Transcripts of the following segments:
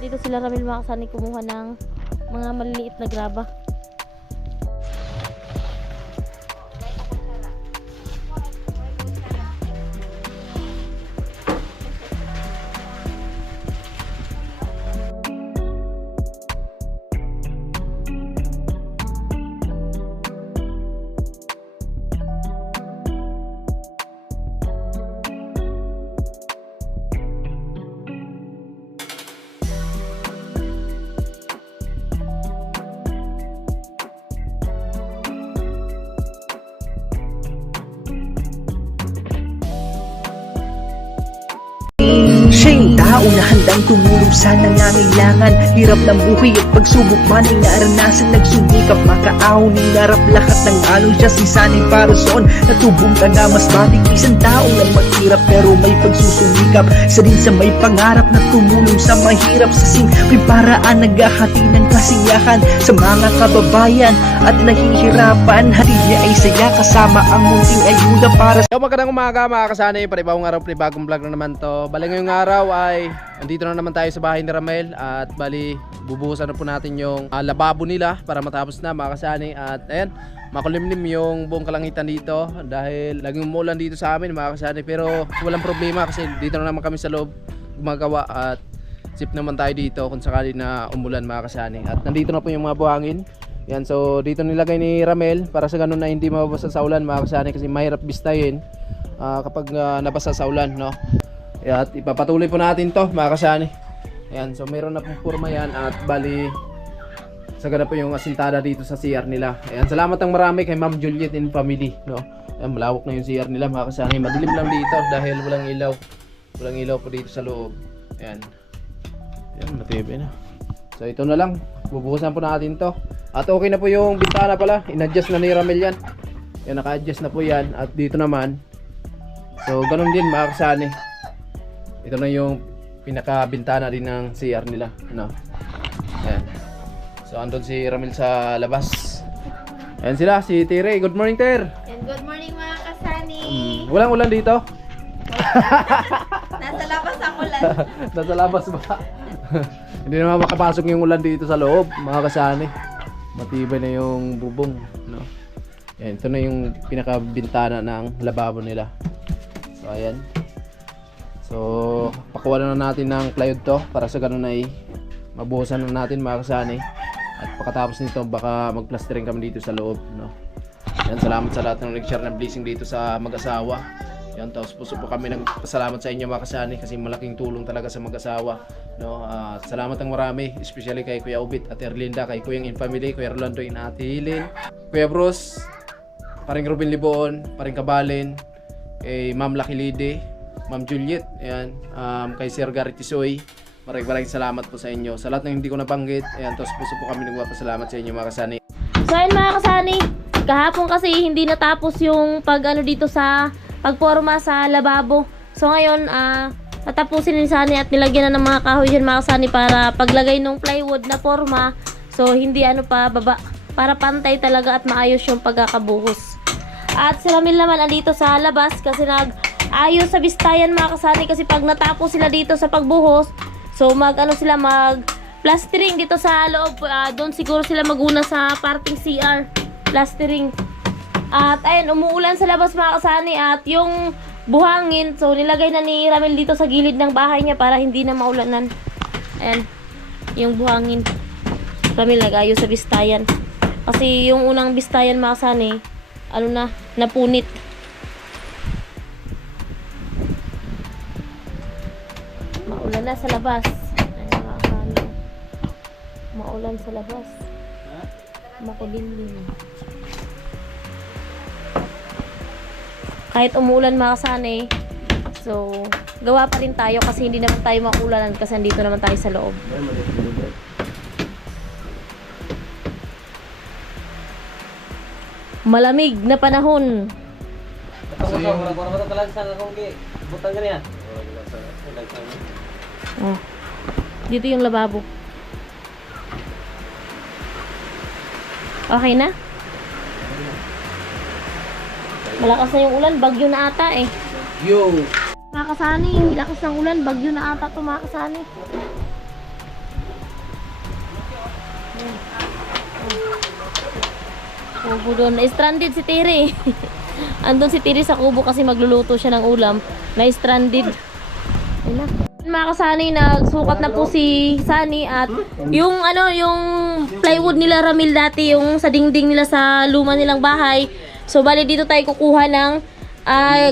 dito sila Ramil mga kasani kumuha ng mga maliliit na graba. Siya yung tao na handang tumulong sa nangangailangan. Hirap ng buhay at pagsubok man ay naranasan. Nagsumikap makaahon, hinarap lahat ng alon. Siya si sanay parason, natubong ka na mas matig. Isang tao lang maghirap pero may pagsusumikap. Isa din sa may pangarap na tumulong sa mahirap. Sa simpleng paraan naghahati ng kasiyahan sa mga kababayan at nahihirapan. Hati niya ay saya kasama ang munting ayuda para Yo, magandang umaga mga kasani, panibagong araw, panibagong vlog na naman to. Bali ngayong araw ay andito na naman tayo sa bahay ni Ramel. At bali bubuhusan na po natin yung lababo nila para matapos na mga kasani. At ayan, makulimlim yung buong kalangitan dito dahil laging umulan dito sa amin mga kasani. Pero walang problema kasi dito na naman kami sa loob gumagawa at safe naman tayo dito kung sakali na umulan mga kasani. At nandito na po yung mga buhangin. Yan, so dito nilagay ni Ramel para sa ganun na hindi mababasa sa ulan mga kasani kasi mahirap bistayin kapag nabasa sa ulan, no? At ipapatuloy po natin to mga kasani. Ayan, so meron na pong forma yan at bali sagana po yung asintada dito sa CR nila. Ayan, salamat ng marami kay Ma'am Juliet and family, no? Ayan, malawak na yung CR nila mga kasani. Madilim lang dito dahil walang ilaw. Walang ilaw po dito sa loob. Ayan. Ayan, matibay na. So ito na lang, bubuhusan po natin to. At okay na po yung bintana pala, in-adjust na ni Ramel yan. Yan, naka-adjust na po yan. At dito naman, so ganun din mga kasani. Ito na yung pinaka-bintana din ng CR nila, no? Ayan. So andun si Ramel sa labas. Ayan sila, si Tere. Good morning, Ter. And good morning mga kasani. Walang ulan dito? Nasa labas ang ulan. Nasa labas ba? Hindi naman makapasok yung ulan dito sa loob, mga kasani. Matibay na yung bubong, no? Ayan, ito na yung pinaka-bintana ng lababo nila. So ayan. So pakuha na natin ng plywood to para sa ganun ay mabuhusan na natin mga kasani. At pagkatapos nito baka mag-plastering kami dito sa loob, no? Ayan, salamat sa lahat ng nag-share ng blessing dito sa mag-asawa. Yan, tapos puso po kami nagpasalamat sa inyo mga kasani kasi malaking tulong talaga sa mag-asawa, no? Salamat ng marami, especially kay Kuya Ubit at Erlinda, kay Kuyang in family, Kuya Rolando in Ate Hilin, Kuya Bruce, paring Ruben Liboon, paring Kabalin, kay Ma'am Lakilide, Ma'am Juliet, ayan, kay Sir Gary Tisoy. Maraming salamat po sa inyo. Sa lahat ng hindi ko nabanggit, ayan, tapos puso po kami nagpapasalamat sa inyo mga kasani. So ayun mga kasani, kahapon kasi hindi natapos yung pag-ano dito sa pagporma sa lababo. So ngayon, tatapusin ni Sani at nilagyan na ng mga kahoy dyan mga kasani para paglagay ng plywood na forma. So hindi ano pa baba, para pantay talaga at maayos yung pagkakabuhos. At si Ramil naman andito sa labas kasi nag-ayos sa bistayan mga kasani kasi pag natapos sila dito sa pagbuhos, so mag-ano sila, mag-plastering dito sa loob. Doon siguro sila maguna sa parting CR. Plastering. At ayun, umuulan sa labas mga kasani at yung buhangin, so nilagay na ni Ramil dito sa gilid ng bahay niya para hindi na maulanan. Ayan, yung buhangin. Ramil nag-ayos sa bistayan. Kasi yung unang bistayan mga kasani, ano na, napunit. Maulan na sa labas. Ayan mga kasani. Maulan sa labas. Makulimlim. Kahit umuulan mga kasani, so gawa pa rin tayo kasi hindi naman tayo maulanan kasi andito naman tayo sa loob. Malamig na panahon. Oh. Dito yung lababo. Okay na? Malakas na yung ulan, bagyo na ata eh. Yo! Mga kasani, lakas ng ulan, bagyo na ata ito mga kasani. Kubo doon. Na-stranded si Tiri. Andun si Tiri sa kubo kasi magluluto siya ng ulam. Na-stranded. Ayun na. Mga kasani, nagsukat na po si Sunny at yung yung plywood nila Ramil dati, yung sa dingding nila sa luma nilang bahay. So bali dito tayo kukuha ng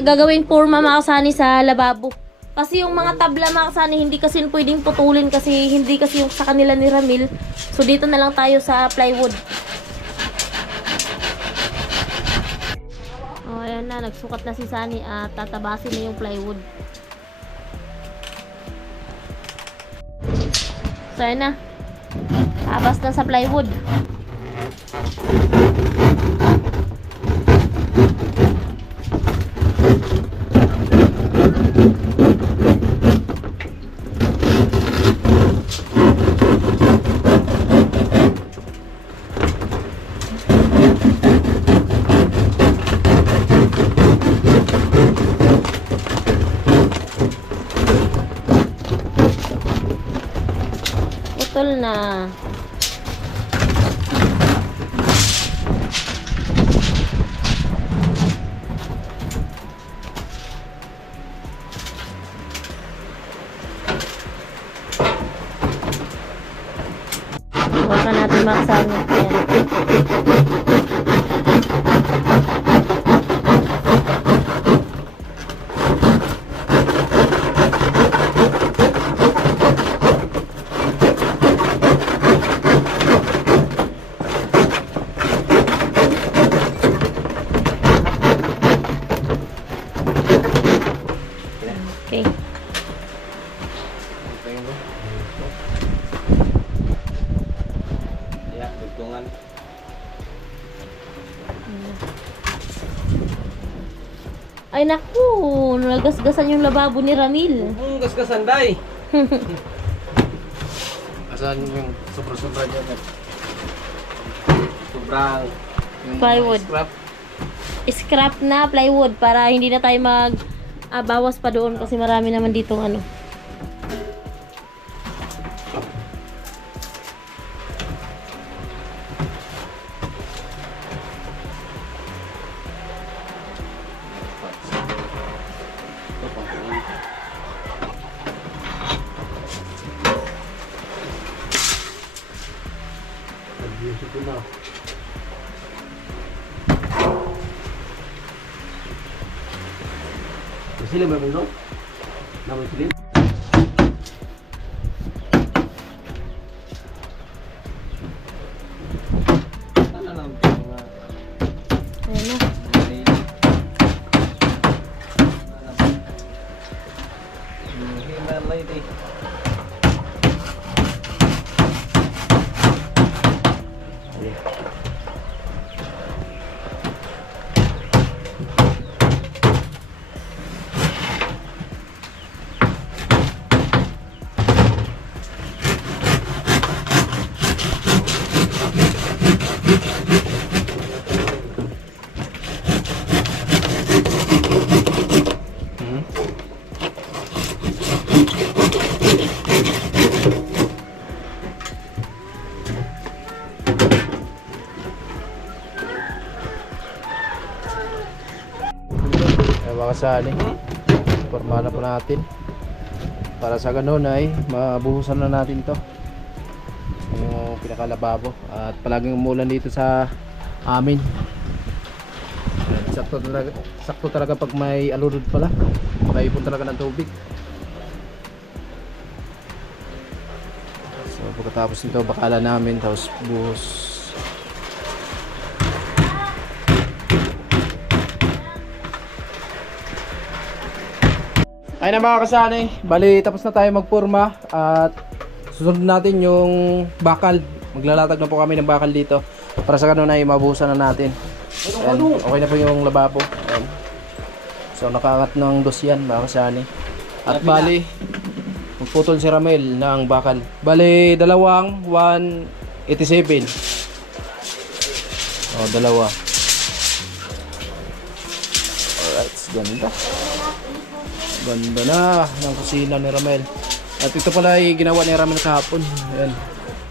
gagawing forma mga kasani sa lababo. Kasi yung mga tabla mga kasani, hindi kasi pwedeng putulin kasi hindi kasi yung sa kanila ni Ramil. So dito na lang tayo sa plywood. Oh, ayan na, nagsukat na si Sunny at tatabasin na yung plywood. So ayan na, tabas na sa plywood. Putol na. Baka natin makasama. Ayan. Okay. Ya, dukungan. Ay naku, nagasgasan yung lababo ni Ramil. Gas-gasan day. Asan yung sobra-sobra dyan? Sobrang Plywood. scrap. Scrap na plywood para hindi na tayo bawas pa doon kasi marami naman dito ano. Sila ba bang dong? Naman sila. Ano lang mga Ayan na. Himalay day. Mga kasali, forma na po natin para sa ganun ay mabuhusan na natin to yung pinakalababo at palaging umulan dito sa amin. Sakto talaga pag may alulod pala, may ipon talaga ng tubig. So pagkatapos nito bakala namin tapos buhos. Ayun na mga kasani, bali tapos na tayo magpurma at susunod natin yung bakal. Maglalatag na po kami ng bakal dito para sa ganun ay mabuhusan na natin. Ayan, okay na po yung lababo. Ayan. So nakaangat ng dos yan mga kasani. At bali, magputol si Ramel ng bakal. Bali, dalawang 187. O, dalawa. Alright, ganda. Ganda na ng kusina ni Ramel. At ito pala ay ginawa ni Ramel kahapon. Ayan.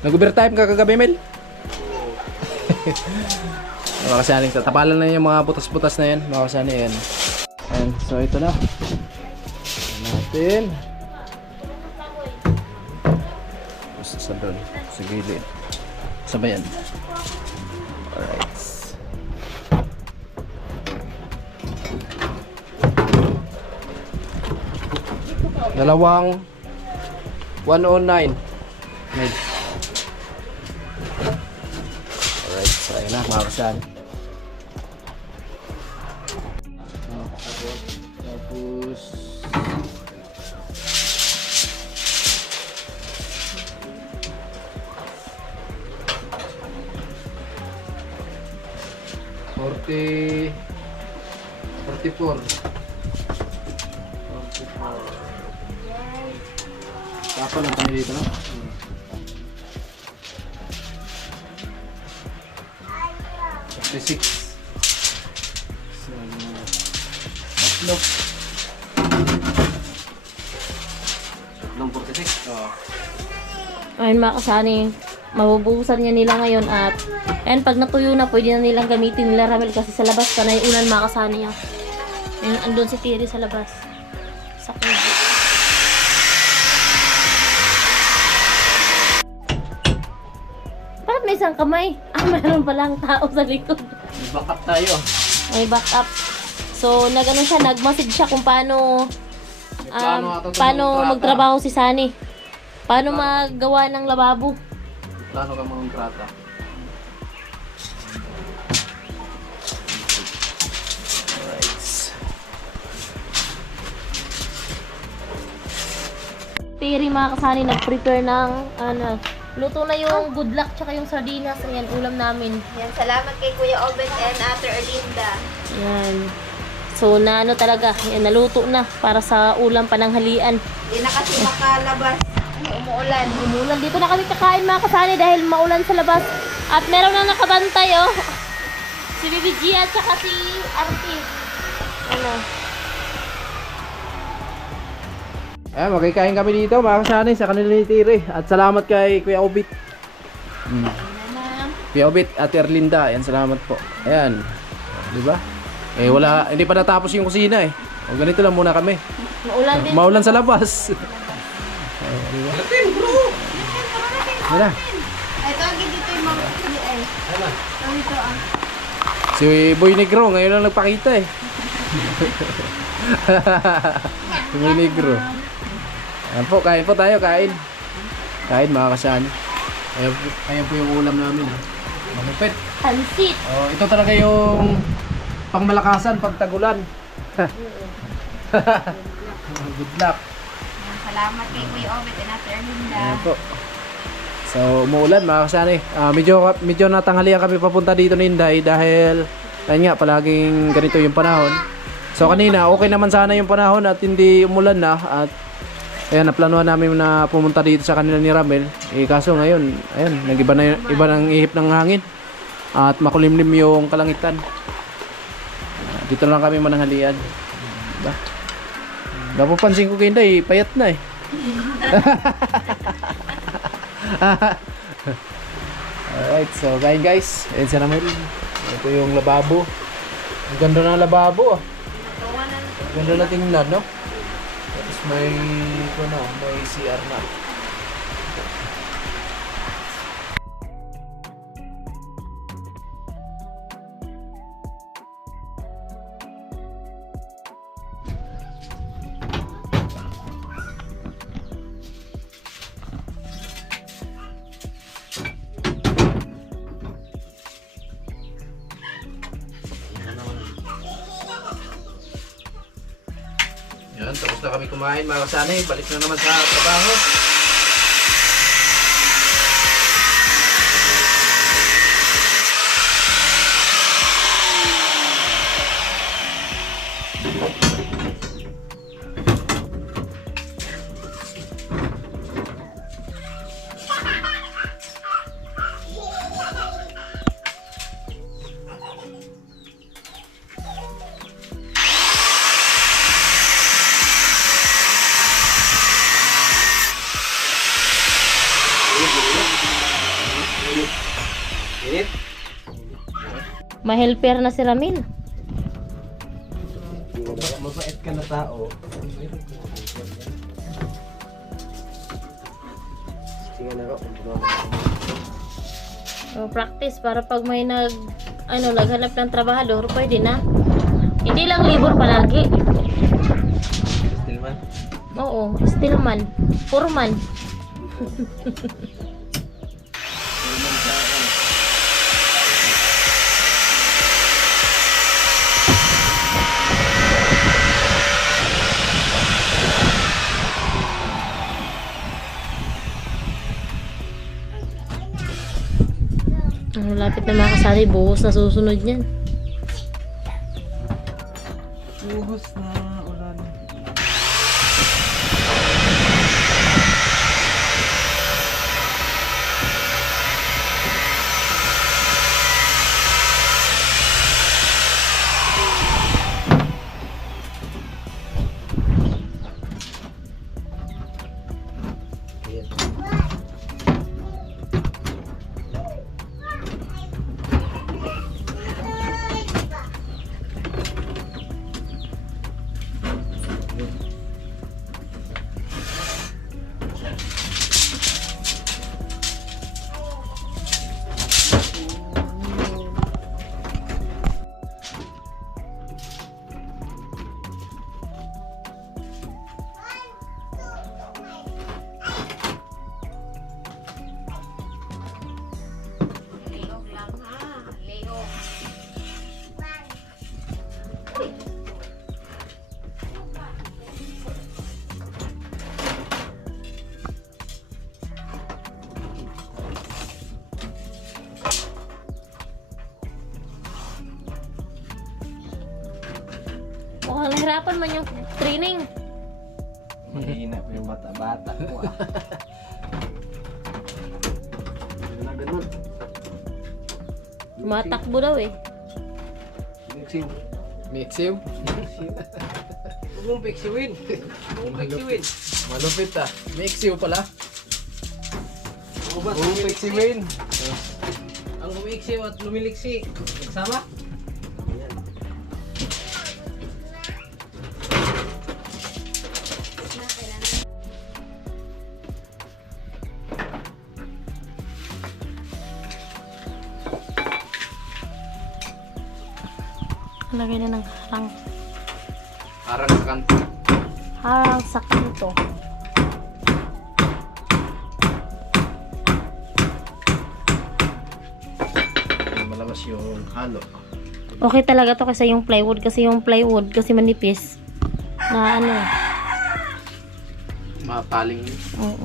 Nag-overtime ka kagabi, Mel? Mga kasaning, tapalan na yung mga butas-butas na yan. Mga kasaning yan. And so ito na. Ayan natin. Sa doon. Sa gilid. Sabayan. Alright. Dalawang 109. Med. Alright, so ayun na mga kasan. Tapos $44. Tapos lang tayo dito, no? 46. So, tatlo. Tatlong 46. Oo. Ayun mga kasani, mabubuhusan niya nila ngayon at ayun, pag natuyo na, pwede na nilang gamitin nila Ramel kasi sa labas pa na yung ulan mga kasani niya. Ayun, andun si Tiri sa labas. Sa kubo. Bakit may isang kamay? Mayroon palang tao sa likod. May backup tayo. May backup. So, nag-message siya kung paano paano magtrabaho si Sunny. Paano maggawa ng lababo. Plano ka mga kontrata. Alright. Tiri mga kasani, nag-prepare ng luto na yung good luck tsaka yung sardinas. Ayan, ulam namin. Yan, salamat kay Kuya Obet and Ate Erlinda. Ayan. So, talaga. Ayan, naluto na para sa ulam pananghalian. Hindi na kasi makalabas. Umuulan. Umulan. Dito na kami kakain mga kasani dahil maulan sa labas. At meron na nakabantay, oh. Si Bibi Gia at saka si Artie. Ano? Ayan, magkikain kami dito mga kasanay sa kanila ni Tiri. At salamat kay Kuya Obit. Kuya Obit at Erlinda. Ayan, salamat po. Ayan. Diba? Eh, hindi pa natapos yung kusina eh. O, ganito lang muna kami. Maulan din. Maulan sa labas. Diba? Ayan. Ay, tawagin dito yung mga ay. Dito ah. Si Boy Negro, ngayon lang nagpakita eh. Si Boy Negro. Ayan po, kain po tayo, kain. Kain mga kasani. Ayan po yung ulam namin. Malupit. Pansit. Oh, ito talaga yung pangmalakasan pag tagulan. Good luck. Salamat kay Kuya Obet and Ate Erlinda. Ayan po. So, umuulan mga kasani. Medyo natanghalian kami papunta dito ni Inday dahil ayun nga, palaging ganito yung panahon. So, kanina okay naman sana yung panahon at hindi umulan na at ayan, naplanuhan namin na pumunta dito sa kanila ni Ramel. Eh, kaso ngayon, ayan, iba ng ihip ng hangin at makulimlim yung kalangitan. Dito lang kami mananghalian. Diba? Napapansin ko kay Inday, payat na eh. Alright, so kain guys. Ayan si Ramel. Ito yung lababo. Ang ganda ng lababo ah. Ang ganda na tingnan, no? Tapos may CR na. Yan, tapos na kami kumain mga kasanay. Balik na naman sa trabaho. Init? Mahelper na si Ramil. Mabait ka na tao. Sige na ro. Practice para pag may naghanap ng trabahador, pwede na. Hindi lang libur palagi. Still man? Oo, stillman, foreman. Ang lapit na mga kasali, buhos na susunod niyan. Buhos na ulan. Mukhang nahirapan man yung training. Mahina pa yung bata-bata ko ah. Na ganun. Tumatakbo daw eh. Mixing. Mixiw. Huwag mong piksiwin. Huwag mong piksiwin. Malupit ah. Mixiw pala. Huwag mong piksiwin. Ang umiksiw at lumiliksi. Nagsama? Ayan. Lagay na ng harang. Harang sa kanto. Harang sa kanto. Malamas yung halo. Okay talaga to kasi yung plywood. Kasi yung plywood kasi manipis. Na ano. Mapaling. Oo.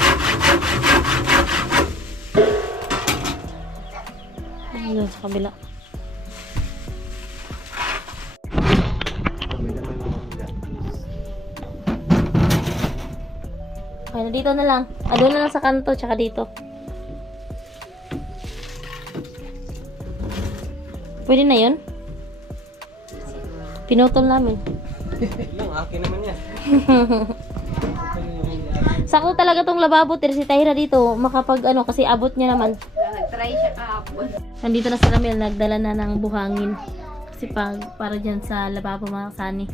Ayun sa kabila. Okay, na dito na lang. Doon na lang sa kanto, tsaka dito. Pwede na yun? Pinutol namin. Yung akin naman yan. Sakto talaga tong lababo, si Tahira dito. Makapag ano, kasi abot niya naman. Nag-try siya kahapon. Nandito na si Ramil, nagdala na ng buhangin. Kasi para dyan sa lababo mga Sani.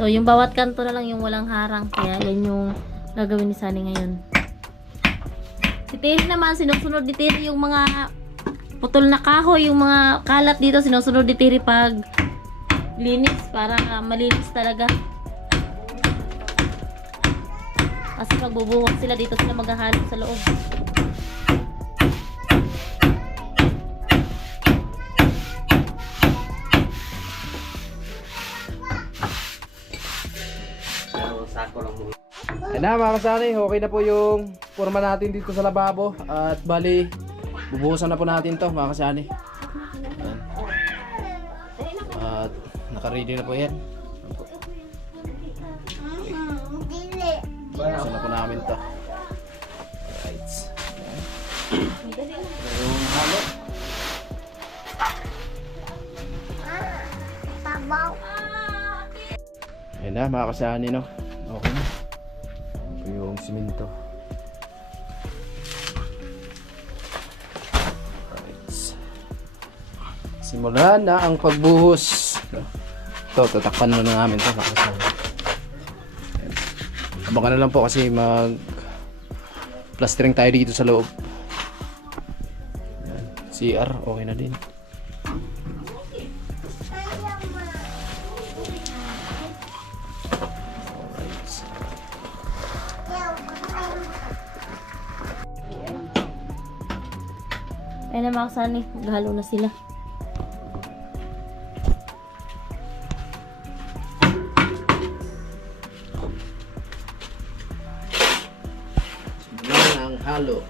So, yung bawat kanto na lang yung walang harang. Kaya yan yung gagawin ni Sani ngayon. Si Terry naman, sinusunod ni Terry yung mga putol na kahoy, yung mga kalat dito, sinusunod ni Terry pag linis, para malinis talaga. Kasi pag bubuhok sila dito, sila maghahalo sa loob. Sako lang muna. Ayan na mga kasani, okay na po yung forma natin dito sa lababo. At bali, bubuhusan na po natin to mga kasani. Ayan. At naka-ready na po yan. Bubuhusan na po namin to. Alright. Yung halo. Ayan na mga kasani, no? Okay na. Ito yung simento. Alright. Simula na ang pagbuhos. Ito, tatakpan na namin ito. Abangan na lang po kasi plastering tayo dito sa loob. Yan. CR, okay na din. Ayun na mga kasani, gahalo na sila. Yan ang halo.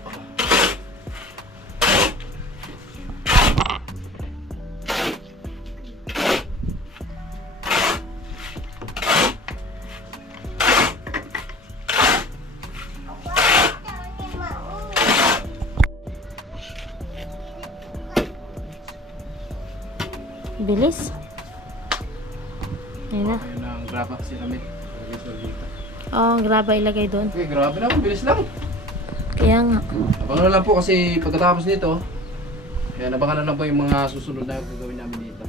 Bilis. Ayun na. Ayun ang graba kasi namin. Oh, grabe ilagay doon. Okay, grabe na. Bilis lang. Kaya nga. Abangan na lang po kasi pagkatapos nito, yan, abangan na lang po yung mga susunod na gagawin namin dito.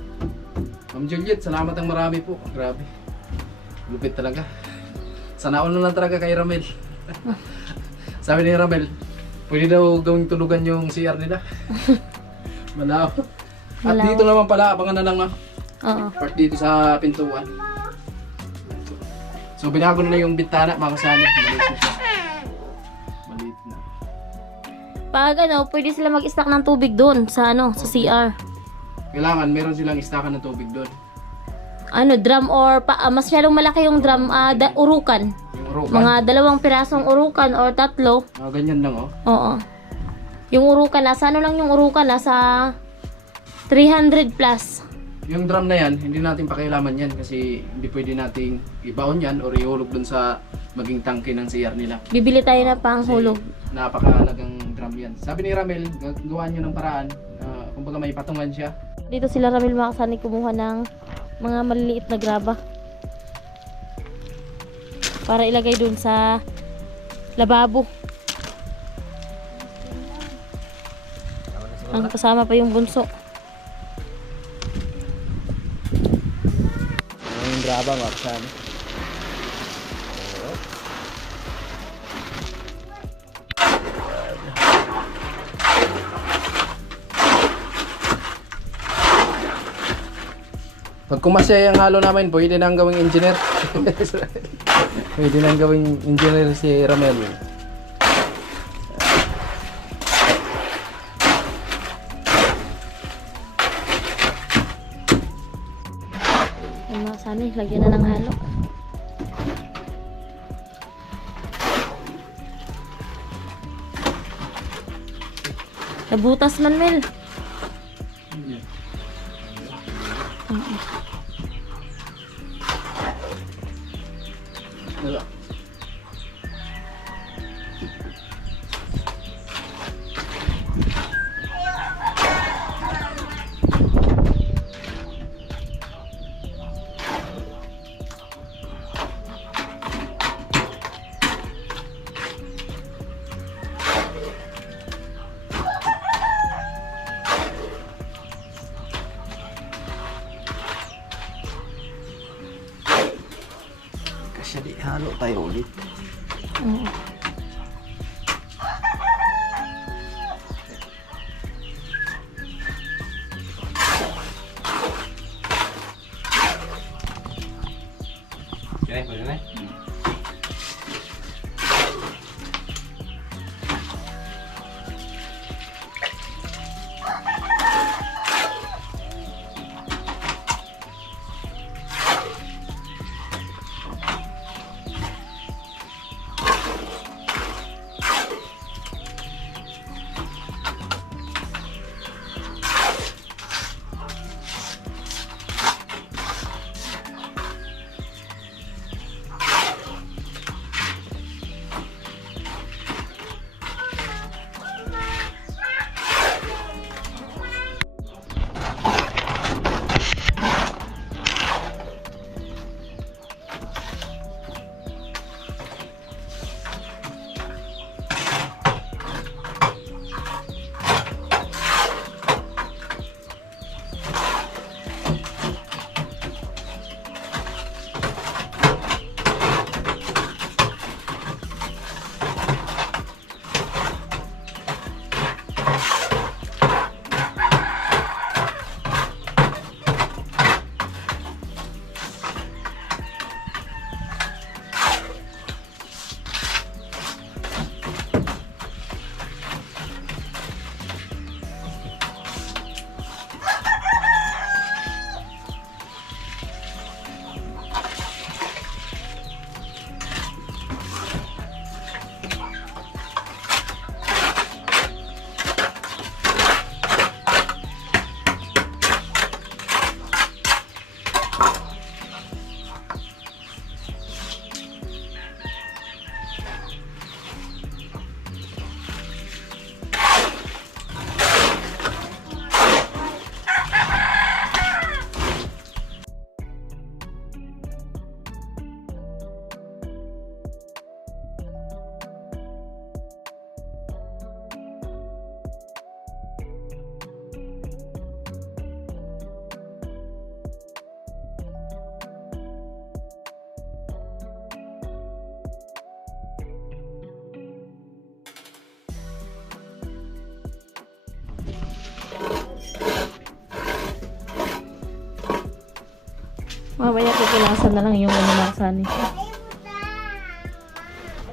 Ma'am Juliet, salamat ang marami po. Grabe. Lupit talaga. Sana all na lang talaga kay Ramel. Sabi ni Ramel, pwede daw gawing tulugan yung CR nila. Malaw. At Malaw. dito naman pala, abangan na lang na. Oo. Part dito sa pintuan. So binago na yung bintana, mga kasama. Maliit na siya. Maliit na. Pag ano, pwede sila mag-stack ng tubig doon sa ano, sa CR. Kailangan meron silang istakan ng tubig doon. Ano, drum or mas masyadong malaki yung drum, urukan. Yung urukan. Mga 2 pirasong urukan or 3. Ganyan lang oh. Oo. Yung urukan, nasa ano lang yung urukan, nasa 300 plus. Yung drum na yan, hindi natin pakialaman yan kasi hindi pwede nating ibaon yan or ihulog dun sa maging tangke ng CR nila. Bibili tayo na panghulog. Napakahalagang drum yan. Sabi ni Ramel, gawa niyo ng paraan, kumbaga may patungan siya. Dito sila Ramil mga kasani kumuha ng mga maliliit na graba. Para ilagay dun sa lababo. Ang kasama pa yung bunso. Yung graba, makasama. Pag kumasya yung halo namin, pwede nang gawing engineer. Pwede nang gawing engineer si Ramel. Yung mga kasani, lagyan na ng halo. Nabutas man, Mel. Wala. Kasi di halo tayo ulit. Oo. Okay, pwede na. Mamaya pupunasan na lang yung ano mga kasani.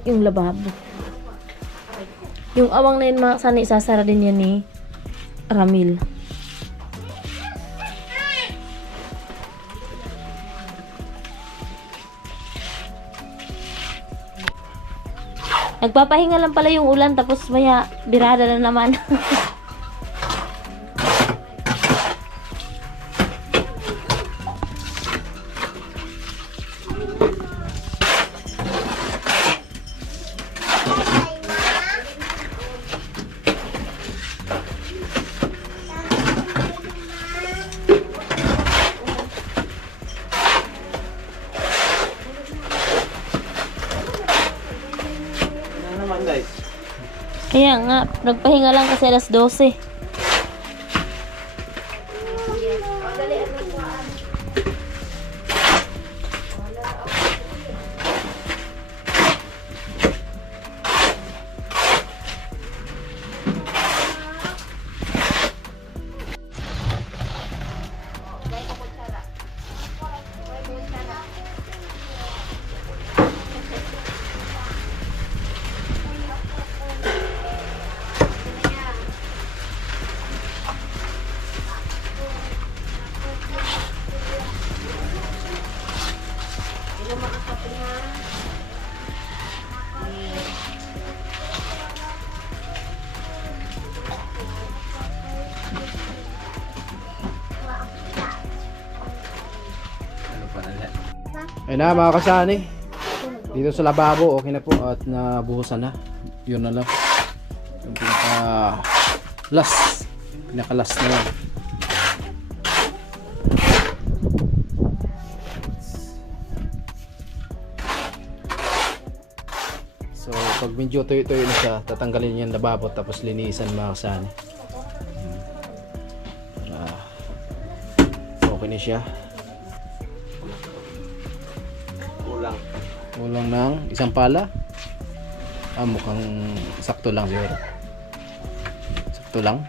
Yung lababo. Yung awang na yun mga kasani, isasara din yan ni Ramil. Nagpapahinga lang pala yung ulan tapos maya birada na naman. Kaya nga, nagpahinga lang kasi alas 12. Ayun na mga kasani. Dito sa lababo, okay na po at nabuhusan na. Yun na lang. Yung pinaka-last na lang. So pag medyo tuyo-tuyo na siya, tatanggalin yung lababo tapos linisan mga kasani. Okay na siya. Kulang ng isang pala. Mukhang sakto lang siguro. Sakto lang.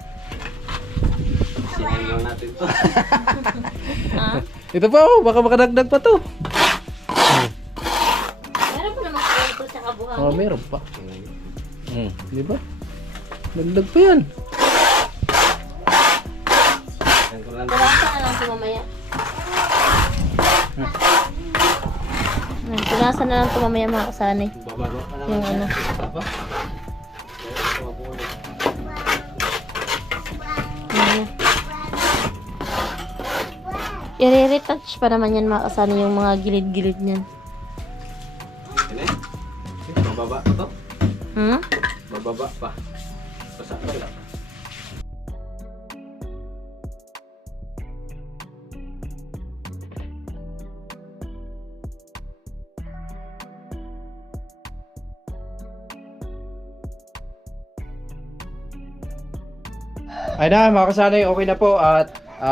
Sinayin lang natin to. Ito pa oh, baka makadagdag pa to. Meron pa naman ito sa kabuhang. Oh, meron pa. Di ba? Dagdag pa yan. Punasan na lang ito mamaya. Punasan na lang ito mamaya mga kasani. Yung ano. I-retouch pa naman yan mga kasani yung mga gilid-gilid niyan. Bababa pa to? Hmm? Bababa pa. Pasakto lang. Ay na mga kasani, okay na po at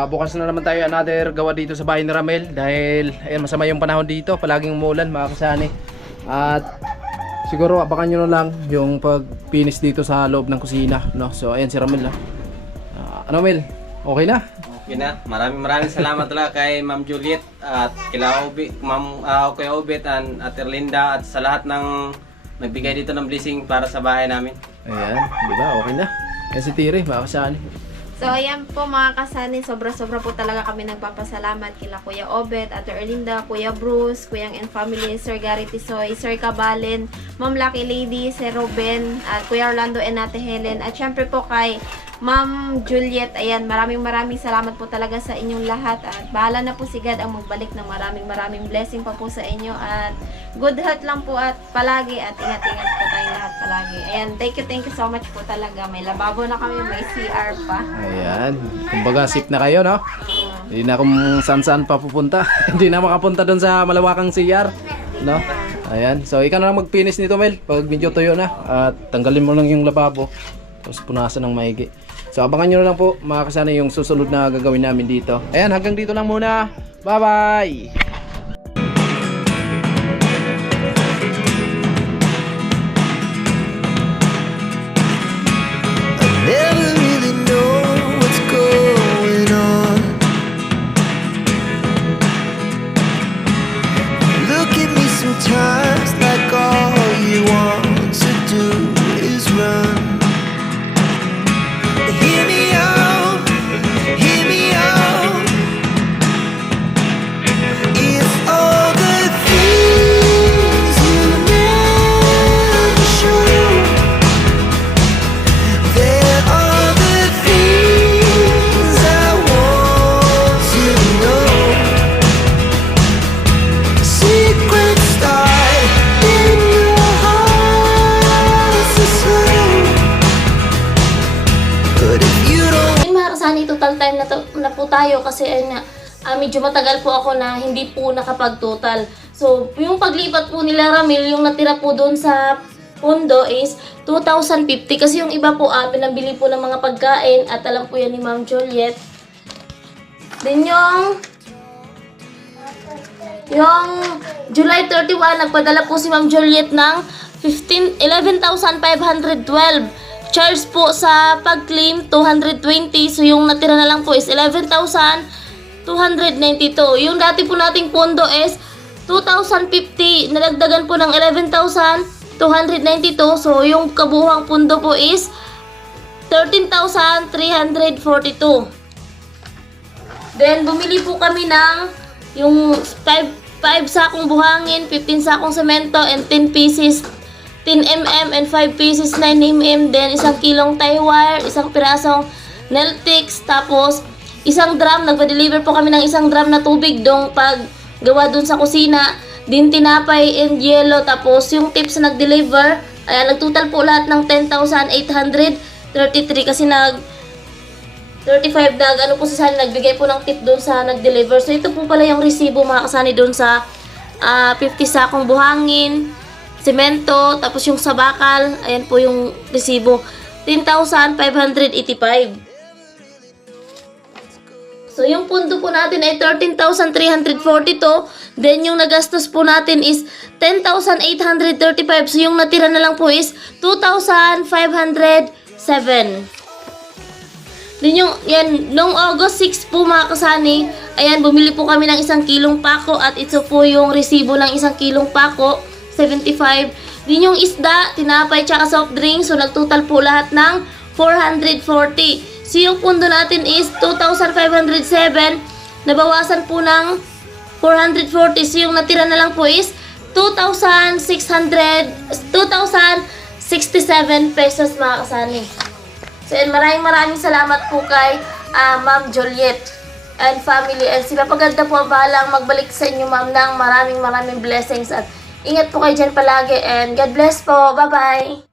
bukas na naman tayo another gawa dito sa bahay ni Ramel dahil ayan, masama yung panahon dito, palaging umulan mga kasani. At siguro abangan nyo na lang yung pag-finish dito sa loob ng kusina, no? So ayan si Ramel. Ano Mel? Okay na? Okay na. Maraming salamat talaga kay Ma'am Juliet at kila Obet, Ma'am Kuya Obet and Ate Erlinda at sa lahat ng nagbigay dito ng blessing para sa bahay namin. Ayan, di ba? Okay na. Ayan si Tiri, mga kasani. So, ayan po mga kasani, sobra-sobra po talaga kami nagpapasalamat kila Kuya Obet, Ate Erlinda, Kuya Bruce, Kuyang and Family, Sir Gary Tisoy, Sir Kabalen, Ma'am Lucky Lady, Sir Ruben, at Kuya Orlando and Ate Helen, at syempre po kay Ma'am Juliet. Ayan, maraming salamat po talaga sa inyong lahat at bahala na po si God ang magbalik ng maraming blessing pa po sa inyo at good health lang po at palagi at ingat-ingat po tayong lahat palagi. Ayan, thank you so much po talaga. May lababo na kami, may CR pa. Ayan, kumbaga safe na kayo, no? Hindi na kung saan pa pupunta. Hindi na makapunta doon sa malawakang CR, no? Ayan, so ikaw na lang mag-finish nito Mel pag medyo tuyo na at tanggalin mo lang yung lababo tapos punasan ng maigi. So abangan nyo na lang po mga kasana yung susunod na gagawin namin dito. Ayan, hanggang dito lang muna. Bye bye! Never really know what's going on. kasani, total time na po tayo kasi ayun nga, medyo matagal po ako na hindi po nakapag-total. So, yung paglipat po nila Ramil, yung natira po doon sa pondo is 2,050 kasi yung iba po pinambili po ng mga pagkain at alam po yan ni Ma'am Juliet. Then yung July 31, nagpadala po si Ma'am Juliet ng 11,512. Charge po sa pag-claim, 220. So, yung natira na lang po is 11,292. Yung dati po nating pondo is 2,050. Nalagdagan po ng 11,292. So, yung kabuhang pondo po is 13,342. Then, bumili po kami ng yung 5 sakong buhangin, 15 sakong semento, and 10 pieces 10 mm and 5 pieces 9 mm, then isang kilong tie wire, isang pirasong nail sticks, tapos isang drum, nagpa-deliver po kami ng isang drum na tubig dong paggawa dun sa kusina, din tinapay and yelo, tapos yung tips na nag-deliver, nagtotal po lahat ng 10,833 kasi 35 po si Sani, nagbigay po ng tip dun sa nag-deliver. So ito po pala yung resibo mga kasani dun sa 50 sakong buhangin, semento, tapos yung sabakal, ayan po yung resibo, 10,585. So yung pundo po natin ay 13,342, then yung nagastos po natin is 10,835, so yung natira na lang po is 2,507. Then yung, yan, noong August 6 po mga kasani, ayan, bumili po kami ng 1 kilong pako at ito po yung resibo ng 1 kilong pako, 75. Din yung isda, tinapay, tsaka soft drink. So, nagtotal po lahat ng 440. So, yung pundo natin is 2,507. Nabawasan po ng 440. So, yung natira na lang po is 2,067 pesos mga kasani. So, and maraming salamat po kay Ma'am Juliet and family. And si Papa God na po ang bahalang magbalik sa inyo, ma'am, ng maraming blessings. At ingat po kayo dyan palagi and God bless po. Bye-bye!